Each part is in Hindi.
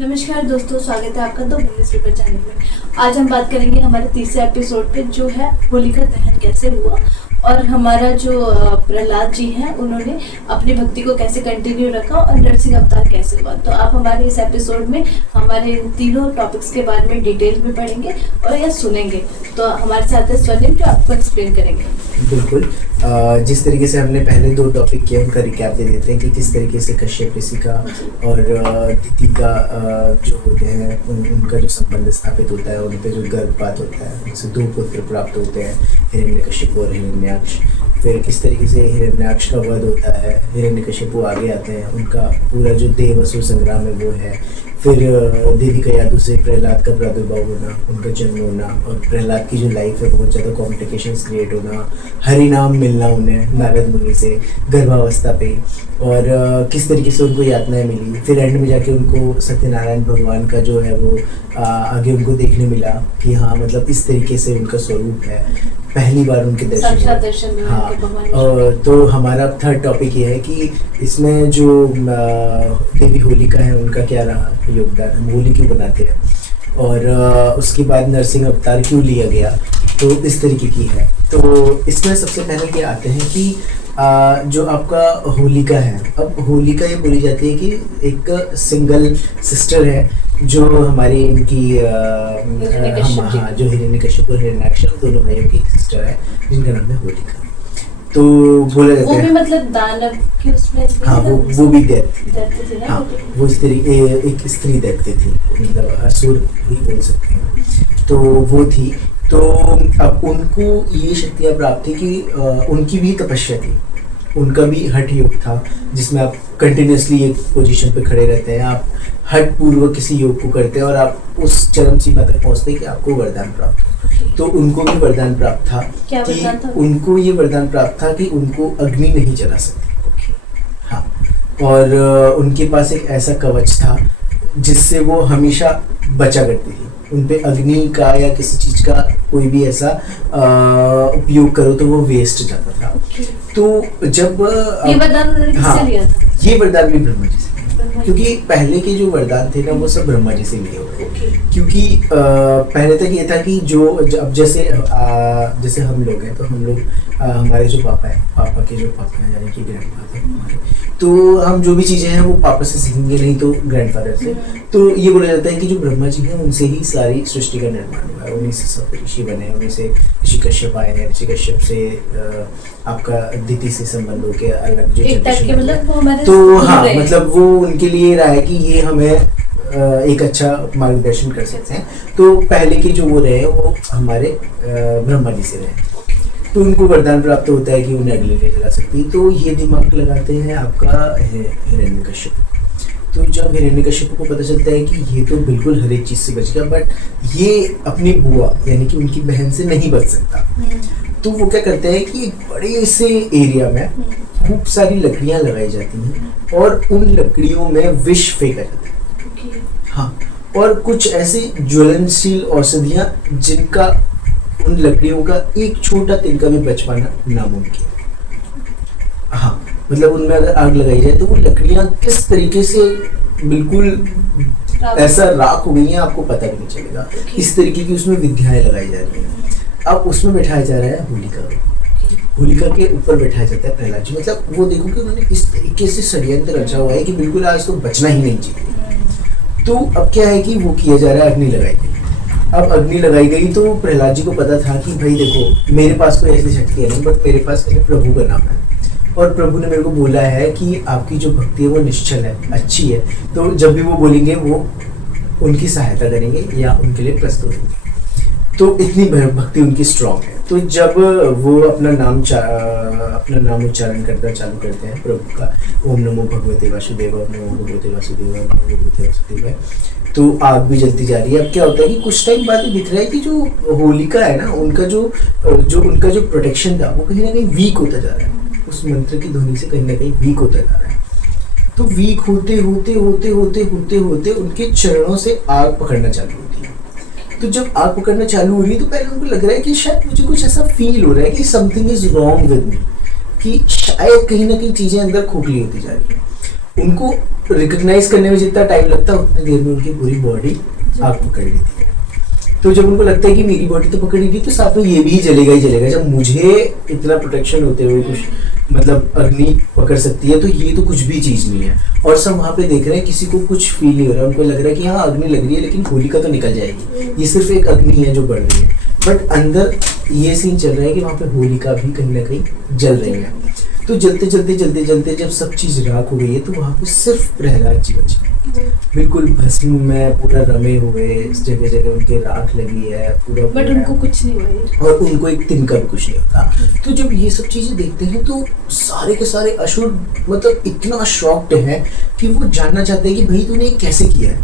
नमस्कार दोस्तों, स्वागत है आपका द वुमेन्स पेपर चैनल में। आज हम बात करेंगे हमारे तीसरे एपिसोड पे, जो है होलिका दहन कैसे हुआ और हमारा जो प्रहलाद जी हैं उन्होंने अपनी भक्ति को कैसे कंटिन्यू रखा और नरसिंह अवतार कैसे हुआ। तो आप हमारे इस एपिसोड में हमारे इन तीनों टॉपिक्स के बारे में डिटेल में पढ़ेंगे और यह सुनेंगे। तो हमारे साथ है स्वर्णिम जो आपको एक्सप्लेन करेंगे। बिल्कुल। जिस तरीके से हमने पहले दो टॉपिक किए उनका रिकैप दे देते हैं कि किस तरीके से कश्यप ऋषि का और दिति का जो होते हैं उनका जो संबंध स्थापित होता है, उन पे जो गर्भपात होता है, उनसे दो पुत्र प्राप्त होते हैं, हिरण्यकशिप और हिरण्याक्ष। फिर किस तरीके से हिरण्याक्ष का वध होता है, हिरण्यकशिपु आगे आते हैं, उनका पूरा जो देव असुर संग्राम है वो है। फिर देवी का यादव से प्रहलाद का प्रादुर्भाव होना, उनका जन्म होना और प्रहलाद की जो लाइफ है बहुत ज़्यादा कॉम्प्लिकेशंस क्रिएट होना, हरि नाम मिलना उन्हें नारद मुनि से गर्भावस्था पे, और किस तरीके से उनको यातनाएं मिली। फिर एंड में जाके उनको सत्यनारायण भगवान का जो है वो आगे उनको देखने मिला कि हाँ मतलब इस तरीके से उनका स्वरूप है, पहली बार उनके दर्शन। हाँ, तो हमारा थर्ड टॉपिक ये है कि इसमें जो देवी होलिका है उनका क्या रहा योगदान, हम होली क्यों बनाते हैं और उसके बाद नरसिंह अवतार क्यों लिया गया, तो इस तरीके की है। तो इसमें सबसे पहले क्या आते हैं कि जो आपका होलिका है, अब होलिका ये बोली जाती है कि एक सिंगल सिस्टर है जो हमारी इनकी जो हिरण्यकशिप और हिरण्याक्ष दोनों भाइयों की सिस्टर है जिनका नाम है होलिका। तो बोला जाता है वो भी मतलब दानव की उसमें, हाँ वो भी दैत्य थी। हाँ, वो एक स्त्री दैत्य थी, मतलब असुर ही बोल सकते हैं। तो वो थी, तो अब उनको ये शक्तियाँ प्राप्त थी कि उनकी भी तपस्या थी, उनका भी हठ योग था जिसमें आप कंटिन्यूसली एक पोजीशन पे खड़े रहते हैं, आप हठ पूर्वक किसी योग को करते हैं और आप उस चरम सीमा तक पहुंचते हैं कि आपको वरदान प्राप्त हो। तो उनको भी वरदान प्राप्त था कि उनको ये वरदान प्राप्त था कि उनको अग्नि नहीं जला सकती। हाँ, और उनके पास एक ऐसा कवच था जिससे वो हमेशा बचा करती थी। उन पे अग्नि का या किसी चीज का कोई भी ऐसा उपयोग करो तो वो वेस्ट जाता था। तो जब ये वरदान किससे लिया था? ये वरदान भी ब्रह्मा जी से, क्योंकि पहले के जो वरदान थे ना वो सब ब्रह्मा जी से लिए हुए। क्योंकि पहले तक ये था कि जो अब जैसे हम लोग हैं, तो हम लोग हमारे जो पापा है, पापा के जो पापा हैं यानी कि ग्रैंडफादर हमारे, तो हम जो भी चीज़ें हैं वो पापा से सीखेंगे, नहीं तो ग्रैंडफादर से। तो ये बोला जाता है कि जो ब्रह्मा जी हैं उनसे ही सारी सृष्टि का निर्माण हुआ है, उन्हीं से सब ऋषि बने, उन्हीं से ऋषि कश्यप आए हैं, ऋषि कश्यप से आपका दिति से संबंध हो के अलग जो मतलब तो हाँ मतलब वो उनके लिए रहा है कि ये हमें एक अच्छा मार्गदर्शन कर सकते हैं। तो पहले के जो वो रहे वो हमारे ब्रह्मा जी से रहे, तो उनको वरदान प्राप्त होता है कि उन्हें अग्नि नहीं जला सकती। तो ये दिमाग लगाते हैं आपका हिरण्यकशिप। तो जब हिरण्यकशिप को पता चलता है कि ये तो बिल्कुल हर एक चीज़ से बच गया, बट ये अपनी बुआ यानी कि उनकी बहन से नहीं बच सकता, तो वो क्या करते हैं कि एक बड़े से एरिया में खूब सारी लकड़ियां लगाई जाती हैं और उन लकड़ियों में विष फेंका जाता है। हाँ, और कुछ ऐसी ज्वलनशील औषधियां जिनका उन लकड़ियों का एक छोटा तिनका भी बच पाना नामुमकिन। हाँ, मतलब उनमें अगर आग लगाई जाए तो वो लकड़ियां किस तरीके से बिल्कुल ऐसा राख हो गई हैं आपको पता भी नहीं चलेगा। इस तरीके की उसमें विद्याएं लगाई जा रही हैं। अब उसमें बैठाया जा रहा है होलिका के ऊपर बैठाया जाता है प्रहलाद जी। मतलब वो देखो कि उन्होंने इस तरीके से षड्यंत्र रचा हुआ है कि बिल्कुल आज तो बचना ही नहीं चाहिए। तो अब क्या है कि वो किया जा रहा है, अग्नि लगाई गई। अब अग्नि लगाई गई तो प्रहलाद जी को पता था कि भाई देखो मेरे पास कोई ऐसी शक्ति है नहीं, बट मेरे पास मेरे प्रभु का नाम है और प्रभु ने मेरे को बोला है कि आपकी जो भक्ति है वो निश्चल है, अच्छी है, तो जब भी वो बोलेंगे वो उनकी सहायता करेंगे या उनके लिए प्रस्तुत होंगे। तो इतनी भक्ति उनकी स्ट्रॉन्ग है। तो जब वो अपना नाम उच्चारण करना चालू करते हैं प्रभु का, ओम नमो भगवते वासुदेव, ओम नमो भगवते वासुदेव, ओम नमो भगवते वासुदेव, तो आग भी जलती जा रही है। अब क्या होता है कि कुछ टाइम बाद दिख रहा है कि जो होलिका है ना, उनका जो उनका जो प्रोटेक्शन था वो कहीं ना कहीं वीक होता जा रहा है, उस मंत्र की ध्वनि से कहीं ना कहीं वीक होता जा रहा है। तो वीक होते होते होते होते होते होते उनके चरणों से आग पकड़ना चालू होती है। तो जब आग पकड़ना चालू हो रही है तो पहले उनको लग रहा है कि शायद मुझे कुछ ऐसा फील हो रहा है कि something is wrong with me, कि शायद कहीं ना कहीं चीज़ें अंदर खोखली होती जा रही है। उनको रिकग्नाइज करने में जितना टाइम लगता है उतनी देर में उनकी पूरी बॉडी आग पकड़ ली थी। तो जब उनको लगता है कि मेरी बॉडी तो पकड़ी गई तो साथ में ये भी जलेगा ही जलेगा, जब मुझे इतना प्रोटेक्शन होते हुए कुछ मतलब अग्नि पकड़ सकती है तो ये तो कुछ भी चीज़ नहीं है। और सब वहाँ पे देख रहे हैं, किसी को कुछ फील नहीं हो रहा है, उनको लग रहा है कि हाँ अग्नि लग रही है लेकिन होलिका तो निकल जाएगी, ये सिर्फ एक अग्नि है जो बढ़ रही है। बट अंदर ये सीन चल रहा है कि वहाँ पे होलिका भी कहीं ना कहीं जल रही है। तो जलते जब सब चीज़ राख हो गई है तो वहाँ पे सिर्फ प्रहलाद जी बचे, बिल्कुल भस्म में पूरा रमे हुए, इस जगह जगह उनके राख लगी है पूरा, बट उनको कुछ नहीं हुआ और उनको एक तिनका भी कुछ नहीं होता। तो जब ये सब चीजें देखते हैं तो सारे के सारे असुर मतलब इतना शॉक्ड है कि वो जानना चाहते हैं कि भाई तूने ये कैसे किया है,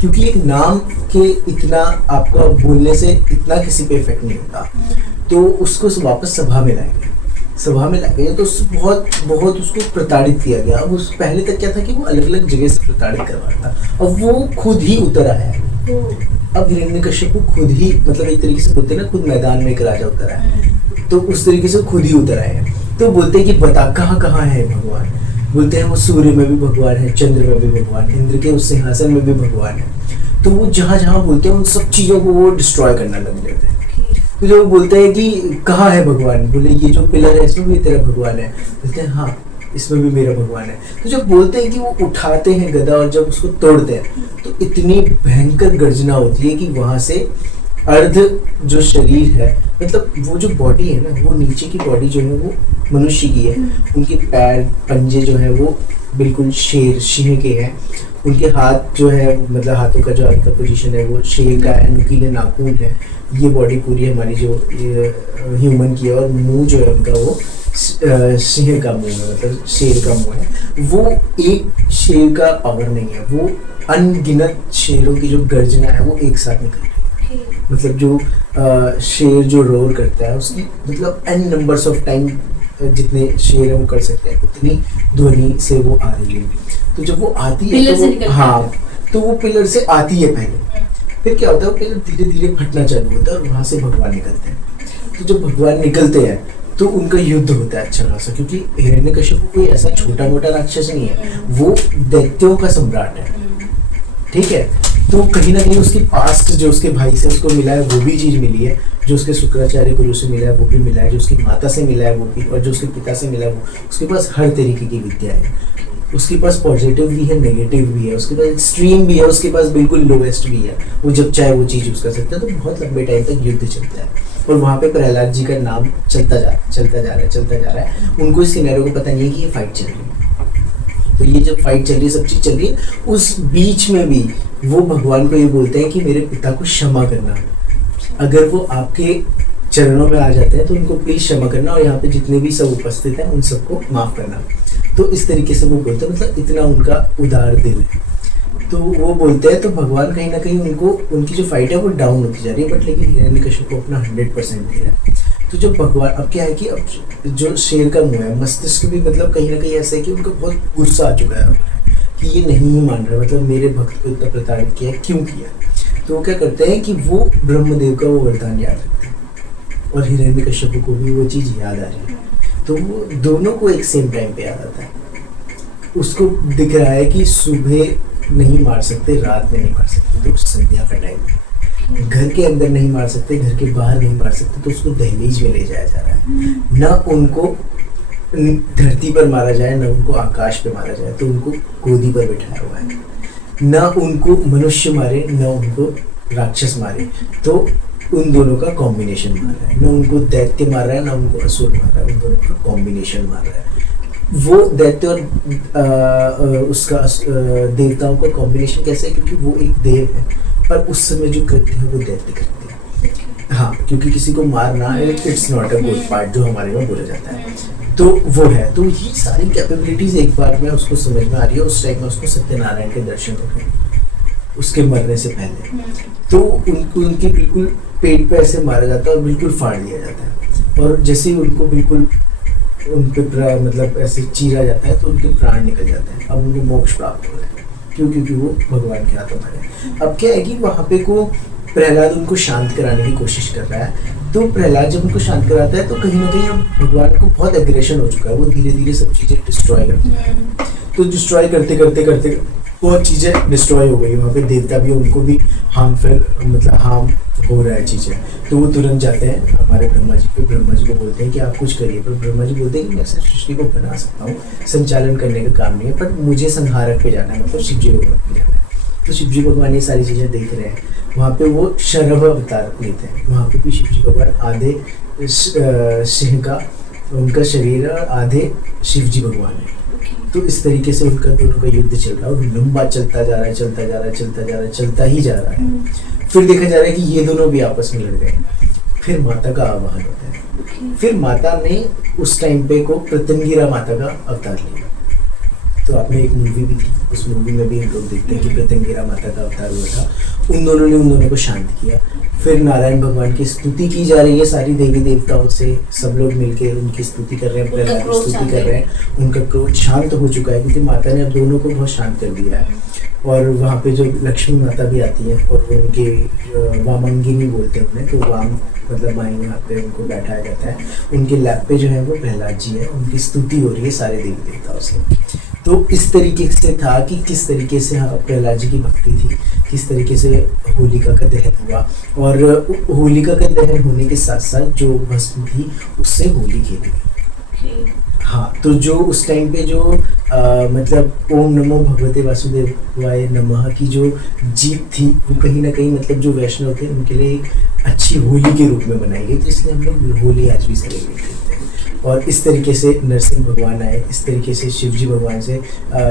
क्योंकि एक नाम के इतना आपका बोलने से इतना किसी पे इफेक्ट नहीं होता। तो उसको वापस सभा में लाए गए तो बहुत बहुत उसको प्रताड़ित किया गया। अब उस पहले तक क्या था कि वो अलग अलग जगह से प्रताड़ित करवा था, अब वो खुद ही उतर आया है। अब हिरण्यकश्यप को खुद ही मतलब एक तरीके से बोलते हैं ना, खुद मैदान में एक राजा उतर आया है, तो उस तरीके से खुद ही उतर आए हैं। तो बोलते हैं कि बता कहाँ कहाँ है भगवान, बोलते हैं वो सूर्य में भी भगवान है, चंद्र में भी भगवान, इंद्र के उस सिंहासन में भी भगवान है। तो वो जहाँ जहाँ बोलते हैं उन सब चीज़ों को वो डिस्ट्रॉय करना लग जाते हैं। तो जो बोलते हैं कि कहाँ है भगवान, बोले ये जो पिलर है इसमें भी तेरा भगवान है, बोलते हैं हाँ इसमें भी मेरा भगवान है। तो जब बोलते हैं कि वो उठाते हैं गदा और जब उसको तोड़ते हैं तो इतनी भयंकर गर्जना होती है कि वहां से अर्ध जो शरीर है, मतलब वो जो बॉडी है ना, वो नीचे की बॉडी जो है वो मनुष्य की है, उनके पैर पंजे जो है वो बिल्कुल शेर सिंह के हैं, उनके हाथ जो है मतलब हाथों का जो आगे का पोजीशन है वो शेर का है, नुकीले नाखून है, ये बॉडी पूरी हमारी जो ह्यूमन की है, और मुंह जो है उनका वो सिंह का मुंह है, मतलब शेर का मुंह है। वो एक शेर का पावर नहीं है, वो अनगिनत शेरों की जो गर्जना है वो एक साथ निकल रही है। मतलब जो शेर जो रोर करता है उसकी मतलब एन नंबर्स ऑफ टाइम जितने शेर वो कर सकते हैं उतनी ध्वनि से वो आ रही है। तो जब वो आती है तो वो हाँ तो वो पिलर से आती है पहले, फिर क्या होता है वो पिलर धीरे धीरे फटना चालू होता है और वहां से भगवान निकलते हैं। तो जब भगवान निकलते हैं तो उनका युद्ध होता है अच्छा खासा, क्योंकि हिरण्यकश्यप कोई ऐसा छोटा मोटा राक्षस नहीं है, वो दैत्यों का सम्राट है, ठीक है। तो कहीं ना कहीं उसकी पास्ट जो उसके भाई से उसको मिला है वो भी चीज़ मिली है, जो उसके शुक्राचार्य गुरु से मिला है वो भी मिला है, जो उसकी माता से मिला है वो भी, और जो उसके पिता से मिला है वो, उसके पास हर तरीके की विद्या है, उसके पास पॉजिटिव भी है नेगेटिव भी है, उसके पास एक्सट्रीम भी है, उसके पास बिल्कुल लोएस्ट भी है, वो जब चाहे वो चीज़ यूज़ कर सकता है। तो बहुत लंबे टाइम तक युद्ध चलता है और वहाँ पे प्रहलाद जी का नाम चलता जा रहा है। उनको इस सिनेरियो को पता नहीं है कि ये फाइट चल रही है। तो ये जब फाइट चल रही है, सब चीज़ चल रही है, उस बीच में भी वो भगवान को ये बोलते हैं कि मेरे पिता को क्षमा करना, अगर वो आपके चरणों में आ जाते हैं तो उनको प्लीज़ क्षमा करना, और यहाँ पे जितने भी सब उपस्थित हैं उन सबको माफ़ करना। तो इस तरीके से वो बोलते हैं, मतलब इतना उनका उदार दिल है। तो वो बोलते हैं तो भगवान कहीं ना कहीं उनको उनकी जो फाइट है वो डाउन होती जा रही है, बट लेकिन हिरण्यकश्यप को अपना 100% दे रहा है। तो जब भगवान अब क्या है कि अब जो शेर का मुंह है, मस्तिष्क भी मतलब कहीं ना कहीं ऐसा है कि उनको बहुत गुस्सा आ चुका है कि ये नहीं ही मान रहा, मतलब मेरे भक्त को इतना प्रताड़ित किया है, क्यों किया। तो वो क्या करते हैं कि वो ब्रह्मदेव का वो वरदान याद रखते हैं और हिरण्यकश्यप को भी वो चीज़ याद आ रही है। तो वो दोनों को एक सेम टाइम पे याद आता है। उसको दिख रहा है कि सुबह नहीं मार सकते, रात में नहीं मार सकते, तो संध्या का टाइम है, घर के अंदर नहीं मार सकते, घर के बाहर नहीं मार सकते, तो उसको दहलीज में ले जाया जा रहा है। ना उनको धरती पर मारा जाए, ना उनको आकाश पे मारा जाए, तो उनको गोदी पर बिठाया हुआ है। ना उनको मनुष्य मारे, ना उनको राक्षस मारे, तो उन दोनों का कॉम्बिनेशन मार रहा है। ना उनको दैत्य मार रहा है, ना उनको असुर मार रहा है, उन दोनों का कॉम्बिनेशन मार रहा है। वो दैत्य और उसका देवताओं का कॉम्बिनेशन कैसे है, क्योंकि वो एक देव है, पर उस समय जो करते हैं वो दैत्य करते हैं। हाँ, क्योंकि किसी को मारना it's not a good part, जो हमारे में बोला जाता है, तो वो है। तो ये सारी कैपेबिलिटीज एक बार में उसको समझ में आ रही है। उस टाइम में उसको सत्यनारायण के दर्शन हो गए उसके मरने से पहले। तो उनको उनके बिल्कुल पेट पे ऐसे मारा जाता है और बिल्कुल फाड़ दिया जाता है, और जैसे ही उनको बिल्कुल उन पे मतलब ऐसे चीरा जाता है तो उनके प्राण निकल जाते हैं। अब उनको मोक्ष प्राप्त हो रहा है, क्योंकि वो भगवान के हाथों में है। अब क्या है कि वहाँ पे को प्रहलाद उनको शांत कराने की कोशिश कर रहा है। तो प्रहलाद जब उनको शांत कराता है तो कहीं ना कहीं अब भगवान को बहुत एग्रेशन हो चुका है, वो धीरे धीरे सब चीज़ें डिस्ट्रॉय करते हैं। तो डिस्ट्रॉय करते करते करते बहुत चीज़ें डिस्ट्रॉय हो गई। वहाँ पे देवता भी, उनको भी हार्म हो रहा है चीज़ें। तो वो तुरंत जाते हैं हमारे ब्रह्मा जी को, ब्रह्मा जी को बोलते हैं कि आप कुछ करिए। पर ब्रह्मा जी बोलते हैं कि मैं सिर्फ सृष्टि को बना सकता हूँ, संचालन करने का काम नहीं है, पर मुझे संहारक पे जाना है, मतलब शिव जी भगवान पे जाना है। तो शिव जी भगवान ये सारी चीज़ें देख रहे हैं। वहाँ पे वो शरभ अवतार लेते हैं। वहाँ पे भी शिव जी भगवान आधे सिंह का उनका शरीर है, आधे शिव जी भगवान है। तो इस तरीके से उनका दोनों का युद्ध चल रहा है और लंबा चलता जा रहा है, चलता ही जा रहा है। फिर देखा जा रहा है कि ये दोनों भी आपस में लड़ गए। फिर माता का आवाहन होता है। फिर माता ने उस टाइम पे को प्रत्यंगिरा माता का अवतार लिया। तो आपने एक मूवी भी थी, उस मूवी में भी हम लोग देखते हैं कि प्रत्यंगिरा माता का अवतार हुआ था। उन दोनों को शांत किया। फिर नारायण भगवान की स्तुति की जा रही है सारी देवी देवताओं से, सब लोग मिलके उनकी स्तुति कर रहे हैं, प्रहलाद की स्तुति कर रहे हैं। उनका क्रोध शांत हो चुका है क्योंकि माता ने अब दोनों को बहुत शांत कर दिया है। और वहाँ पे जो लक्ष्मी माता भी आती है और वो उनके वामंगिनी बोलते हैं उन्हें, तो वाम मतलब माई, यहाँ पे उनको बैठाया जाता है। उनके लैब पे जो है वो प्रहलाद जी है, उनकी स्तुति हो रही है सारे देवी देवताओं से। तो इस तरीके से था कि किस तरीके से प्रहलाद जी की भक्ति थी, किस तरीके से होलिका का दहन हुआ। और होलिका का दहन होने के साथ साथ जो भस्म थी उससे होली खेली गई। हाँ, तो जो उस टाइम पे जो मतलब ओम नमो भगवते वासुदेवाय नमः की जो जीत थी, वो कहीं ना कहीं मतलब जो वैष्णव थे उनके लिए एक अच्छी होली के रूप में बनाई गई। तो इसलिए हम लोग होली आज भी सेलिब्रेट करते हैं। और इस तरीके से नरसिंह भगवान आए, इस तरीके से शिव जी भगवान से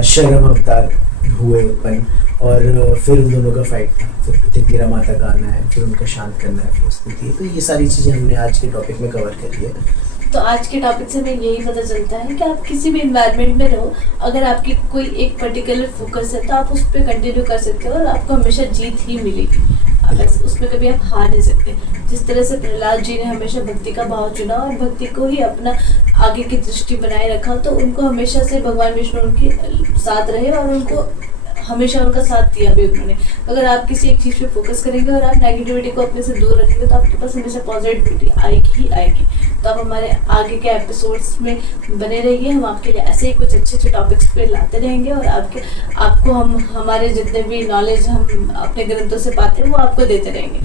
शरभ अवतार हुए उत्पन्न। और फिर उन दोनों का फाइट था, फिर प्रत्यंगिरा माता का आना है, फिर उनका शांत करना है, फिर स्तुति है। तो ये सारी चीज़ें हमने आज के टॉपिक में कवर करी है। तो आज के टॉपिक से हमें यही पता चलता है कि आप किसी भी इन्वायरमेंट में रहो, अगर आपकी कोई एक पर्टिकुलर फोकस है तो आप उस पर कंटिन्यू कर सकते हो और आपको हमेशा जीत ही मिलेगी। अगर उसमें कभी आप हार नहीं सकते। जिस तरह से प्रहलाद जी ने हमेशा भक्ति का भाव चुना और भक्ति को ही अपना आगे की दृष्टि बनाए रखा, तो उनको हमेशा से भगवान विष्णु उनके साथ रहे और उनको हमेशा उनका साथ दिया भी उन्होंने। अगर आप किसी एक चीज़ पे फोकस करेंगे और आप नेगेटिविटी को अपने से दूर रखेंगे तो आपके पास हमेशा पॉजिटिविटी आएगी ही आएगी। तो आप हमारे आगे के एपिसोड्स में बने रहिए। हम आपके लिए ऐसे ही कुछ अच्छे अच्छे टॉपिक्स पे लाते रहेंगे और आपको हम हमारे जितने भी नॉलेज हम अपने ग्रंथों से पाते हैं वो आपको देते रहेंगे।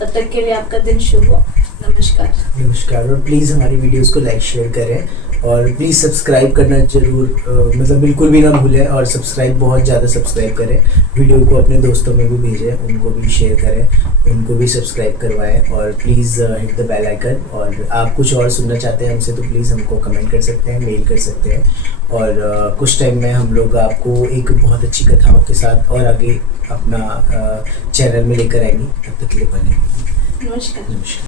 तब तक के लिए आपका दिन शुभ हो। नमस्कार। और प्लीज़ हमारी वीडियोस को लाइक शेयर करें और प्लीज़ सब्सक्राइब करना जरूर मतलब बिल्कुल भी ना भूलें। और बहुत ज़्यादा सब्सक्राइब करें, वीडियो को अपने दोस्तों में भी भेजें, उनको भी शेयर करें, उनको भी सब्सक्राइब करवाएं। और please hit the bell icon. और आप कुछ और सुनना चाहते हैं हमसे तो प्लीज़ हमको कमेंट कर सकते हैं, मेल कर सकते हैं। और कुछ टाइम में हम लोग आपको एक बहुत अच्छी कथाओं के साथ और आगे अपना चैनल में लेकर आएंगे। तब तक के लिए बने। नमस्कार।